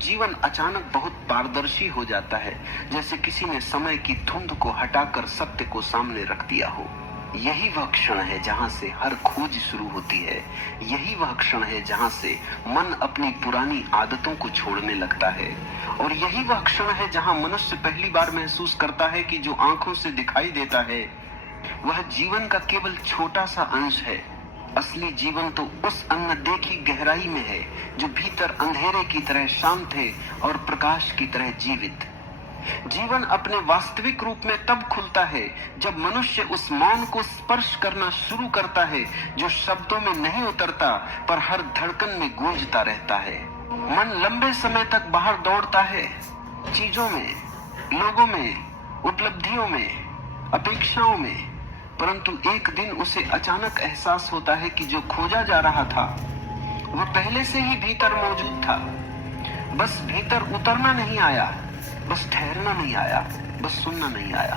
जीवन अचानक बहुत पारदर्शी हो जाता है, जैसे किसी ने समय की धुंध को हटाकर सत्य को सामने रख दिया हो। यही वह क्षण है जहां से हर खोज शुरू होती है। यही वह क्षण है जहां से मन अपनी पुरानी आदतों को छोड़ने लगता है। और यही वह क्षण है जहां मनुष्य पहली बार महसूस करता है कि जो आंखों से दिखाई देता है वह जीवन का केवल छोटा सा अंश है। असली जीवन तो उस अनदेखी गहराई में है जो भीतर अंधेरे की तरह शांत है और प्रकाश की तरह जीवित। जीवन अपने वास्तविक रूप में तब खुलता है जब मनुष्य उस मौन को स्पर्श करना शुरू करता है जो शब्दों में नहीं उतरता पर हर धड़कन में गूंजता रहता है। मन लंबे समय तक बाहर दौड़ता है, चीजों में, लोगों में, उपलब्धियों में, अपेक्षाओं में, परंतु एक दिन उसे अचानक एहसास होता है कि जो खोजा जा रहा था वह पहले से ही भीतर मौजूद था। बस भीतर उतरना नहीं आया, बस ठहरना नहीं आया, बस सुनना नहीं आया।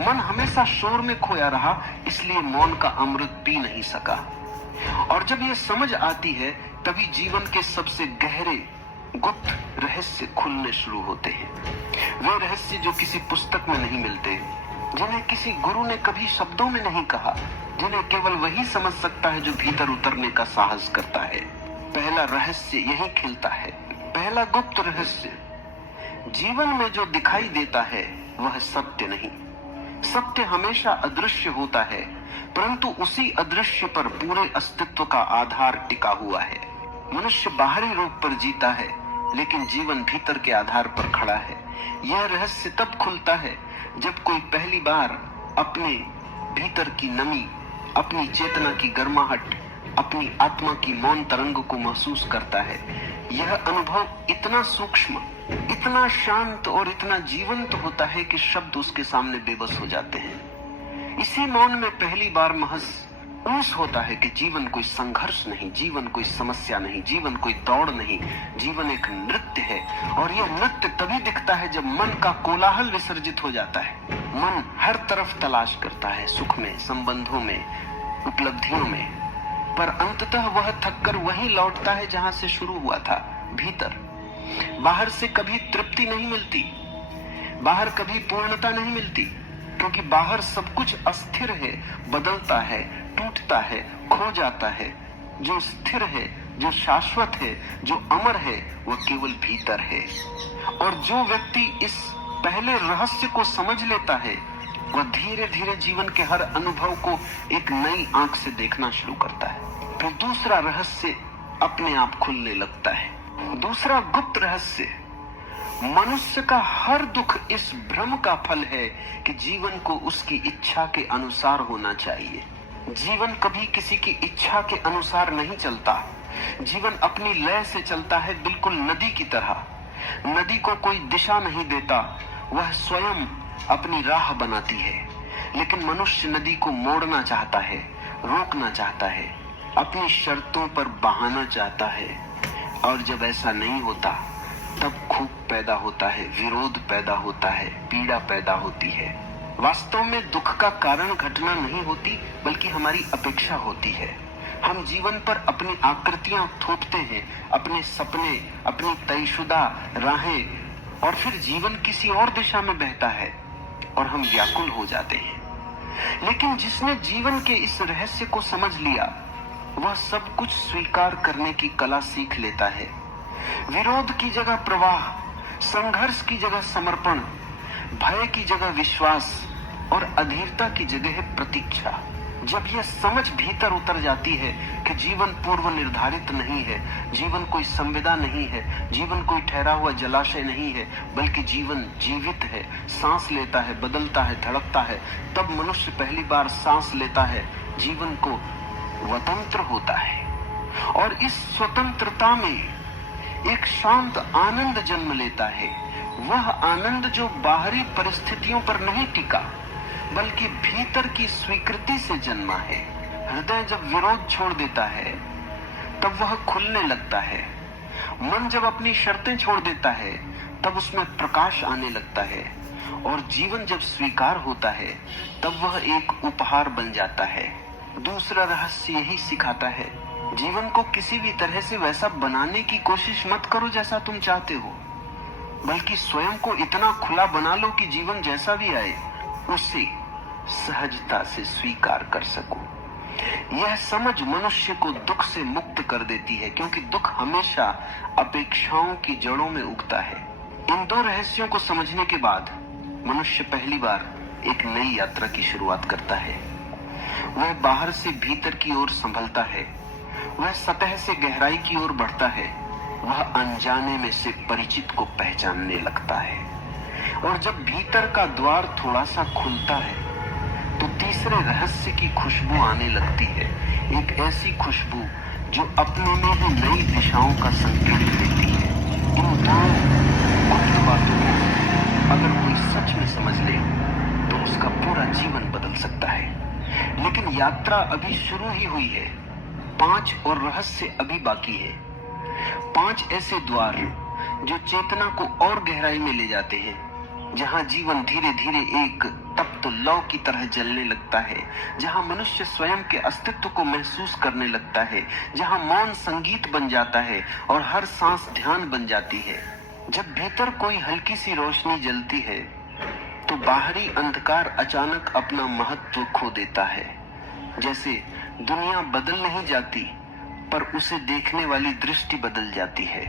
मन हमेशा शोर में खोया रहा, इसलिए मौन का अमृत पी नहीं सका। और जब यह समझ आती है तभी जीवन के सबसे गहरे गुप्त रहस्य खुलने शुरू होते हैं। वे रहस्य जो किसी पुस्तक में नहीं मिलते, जिन्हें किसी गुरु ने कभी शब्दों में नहीं कहा, जिन्हें केवल वही समझ सकता है जो भीतर उतरने का साहस करता है। पहला रहस्य यही खिलता है। पहला गुप्त रहस्य, जीवन में जो दिखाई देता है वह सत्य नहीं। सत्य हमेशा अदृश्य होता है, परंतु उसी अदृश्य पर पूरे अस्तित्व का आधार टिका हुआ है। मनुष्य बाहरी रूप पर जीता है, लेकिन जीवन भीतर के आधार पर खड़ा है। यह रहस्य तब खुलता है जब कोई पहली बार अपने भीतर की नमी, अपनी चेतना की गर्माहट, अपनी आत्मा की मौन तरंग को महसूस करता है। यह अनुभव इतना सूक्ष्म, इतना शांत और इतना जीवंत होता है कि शब्द उसके सामने बेबस हो जाते हैं। इसी मौन में पहली बार महज ऊस होता है कि जीवन कोई संघर्ष नहीं, जीवन कोई समस्या नहीं, जीवन कोई दौड़ नहीं, जीवन एक नृत्य है। और यह नृत्य तभी दिखता है जब मन का कोलाहल विसर्जित हो जाता है। मन हर तरफ तलाश करता है, सुख में, संबंधों में, उपलब्धियों में, पर अंततः वह थककर वहीं लौटता है जहां से शुरू हुआ था, भीतर। बाहर से कभी तृप्ति नहीं मिलती, बाहर कभी पूर्णता नहीं मिलती, क्योंकि बाहर सब कुछ अस्थिर है, बदलता है, टूटता है, खो जाता है। जो स्थिर है, जो शाश्वत है, जो अमर है, वह केवल भीतर है। और जो व्यक्ति इस पहले रहस्य को समझ लेता है वह धीरे धीरे जीवन के हर अनुभव को एक नई आंख से देखना शुरू करता है। फिर दूसरा रहस्य अपने आप खुलने लगता है। दूसरा गुप्त रहस्य, मनुष्य का हर दुख इस भ्रम का फल है कि जीवन को उसकी इच्छा के अनुसार होना चाहिए। जीवन कभी किसी की इच्छा के अनुसार नहीं चलता। जीवन अपनी लय से चलता है, बिल्कुल नदी की तरह। नदी को कोई दिशा नहीं देता, वह स्वयं अपनी राह बनाती है। लेकिन मनुष्य नदी को मोड़ना चाहता है, रोकना चाहता है, अपनी शर्तों पर बहाना चाहता है। और जब ऐसा नहीं होता तब खूब पैदा होता है, विरोध पैदा होता है, पीड़ा पैदा होती है। वास्तव में दुख का कारण घटना नहीं होती, बल्कि हमारी अपेक्षा होती है। हम जीवन पर अपनी आकृतियां थोपते हैं, अपने सपने, अपनी तयशुदा राहें, और फिर जीवन किसी और दिशा में बहता है और हम व्याकुल हो जाते हैं। लेकिन जिसने जीवन के इस रहस्य को समझ लिया वह सब कुछ स्वीकार करने की कला सीख लेता है। विरोध की जगह प्रवाह, संघर्ष की जगह समर्पण, भय की जगह विश्वास और अधीरता की जगह प्रतीक्षा। जब यह समझ भीतर उतर जाती है कि जीवन पूर्व निर्धारित नहीं है, जीवन कोई संविदा नहीं है, जीवन कोई ठहरा हुआ जलाशय नहीं है, बल्कि जीवन जीवित है, सांस लेता है, बदलता है, धड़कता है, तब मनुष्य पहली बार सांस लेता है, जीवन को स्वतंत्र होता है। और इस स्वतंत्रता में एक शांत आनंद जन्म लेता है। वह आनंद जो बाहरी परिस्थितियों पर नहीं टिका, बल्कि भीतर की स्वीकृति से जन्मा है। हृदय जब विरोध छोड़ देता है तब वह खुलने लगता है। मन जब अपनी शर्तें छोड़ देता है तब उसमें प्रकाश आने लगता है। और जीवन जब स्वीकार होता है तब वह एक उपहार बन जाता है। दूसरा रहस्य यही सिखाता है, जीवन को किसी भी तरह से वैसा बनाने की कोशिश मत करो जैसा तुम चाहते हो, बल्कि स्वयं को इतना खुला बना लो कि जीवन जैसा भी आए उसे सहजता से स्वीकार कर सको। यह समझ मनुष्य को दुख से मुक्त कर देती है, क्योंकि दुख हमेशा अपेक्षाओं की जड़ों में उगता है। इन दो रहस्यों को समझने के बाद मनुष्य पहली बार एक नई यात्रा की शुरुआत करता है। वह बाहर से भीतर की ओर संभलता है, वह सतह से गहराई की ओर बढ़ता है, वह अनजाने में से परिचित को पहचानने लगता है। और जब भीतर का द्वार थोड़ा सा खुलता है तो तीसरे रहस्य की खुशबू आने लगती है, एक ऐसी खुशबू जो अपने में ही नई दिशाओं का संकेत देती है। इन दो गुप्त बातों को अगर कोई सच में समझ ले तो उसका पूरा जीवन बदल सकता है। लेकिन यात्रा अभी शुरू ही हुई है। 5 और रहस्य अभी बाकी है। 5 ऐसे द्वार जो चेतना को और गहराई में ले जाते हैं, जहां जीवन धीरे धीरे एक तप्त लौ की तरह जलने लगता है, जहां मनुष्य स्वयं के अस्तित्व को महसूस करने लगता है, जहां मौन संगीत बन जाता है और हर सांस ध्यान बन जाती है। जब भीतर कोई हल्की सी रोशनी जलती है तो बाहरी अंधकार अचानक अपना महत्व खो देता है। जैसे दुनिया बदल नहीं जाती, पर उसे देखने वाली दृष्टि बदल जाती है।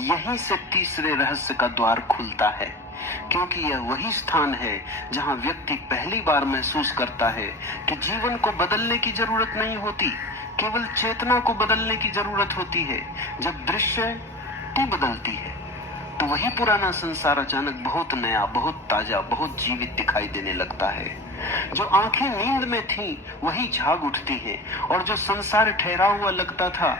यहीं से तीसरे रहस्य का द्वार खुलता है, क्योंकि यह वही स्थान है जहां व्यक्ति पहली बार महसूस करता है कि जीवन को बदलने की जरूरत नहीं होती, केवल चेतना को बदलने की जरूरत होती है। जब दृष्टि बदलती है तो वही पुराना संसार अचानक बहुत नया, बहुत ताजा, बहुत जीवित दिखाई देने लगता है। जो आंखें नींद में थीं, वही जाग उठती हैं, और जो संसार ठहरा हुआ लगता था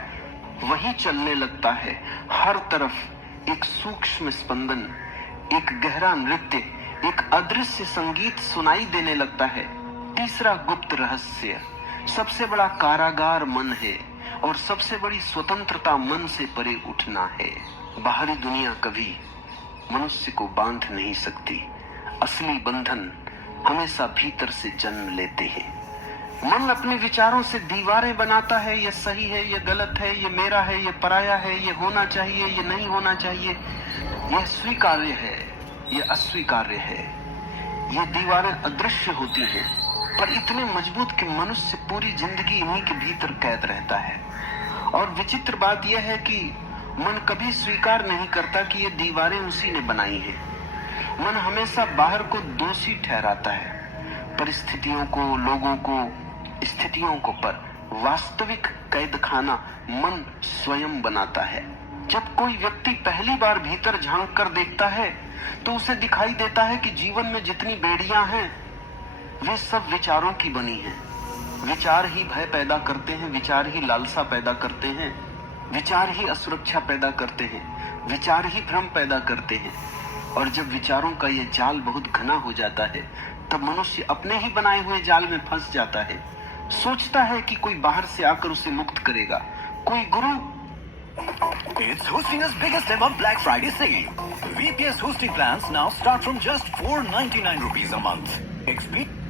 वही चलने लगता है। हर तरफ एक सूक्ष्म स्पंदन, एक गहरा नृत्य, एक अदृश्य संगीत सुनाई देने लगता है। तीसरा गुप्त रहस्य, सबसे बड़ा कारागार मन है और सबसे बड़ी स्वतंत्रता मन से परे उठना है। बाहरी दुनिया कभी मनुष्य को बांध नहीं सकती। असली बंधन हमेशा भीतर से जन्म लेते हैं। मन अपने विचारों से दीवारें बनाता है, ये सही है, ये गलत है, ये मेरा है, ये पराया है, ये होना चाहिए, ये नहीं होना चाहिए, यह स्वीकार्य है, ये अस्वीकार्य है। ये दीवारें अदृश्य होती हैं, पर इतने मजबूत कि मनुष्य पूरी जिंदगी इन्हीं के भीतर कैद रहता है। और विचित्र बात यह है कि मन कभी स्वीकार नहीं करता कि ये दीवारें उसी ने बनाई हैं। मन हमेशा बाहर को दोषी ठहराता है, परिस्थितियों को, लोगों को, स्थितियों को, पर वास्तविक कैद खाना मन स्वयं बनाता है। जब कोई व्यक्ति पहली बार भीतर झांक कर देखता है तो उसे दिखाई देता है कि जीवन में जितनी बेड़ियां हैं वे सब विचारों की बनी हैं। विचार ही भय पैदा करते हैं, विचार ही लालसा पैदा करते हैं, विचार ही असुरक्षा पैदा करते हैं, विचार ही भ्रम पैदा करते हैं। और जब विचारों का यह जाल बहुत घना हो जाता है तब मनुष्य अपने ही बनाए हुए जाल में फंस जाता है। सोचता है कि कोई बाहर से आकर उसे मुक्त करेगा, कोई गुरु। It's Hostinger's biggest ever Black Friday sale. VPS hosting plans now start from just ₹499 a month. Experience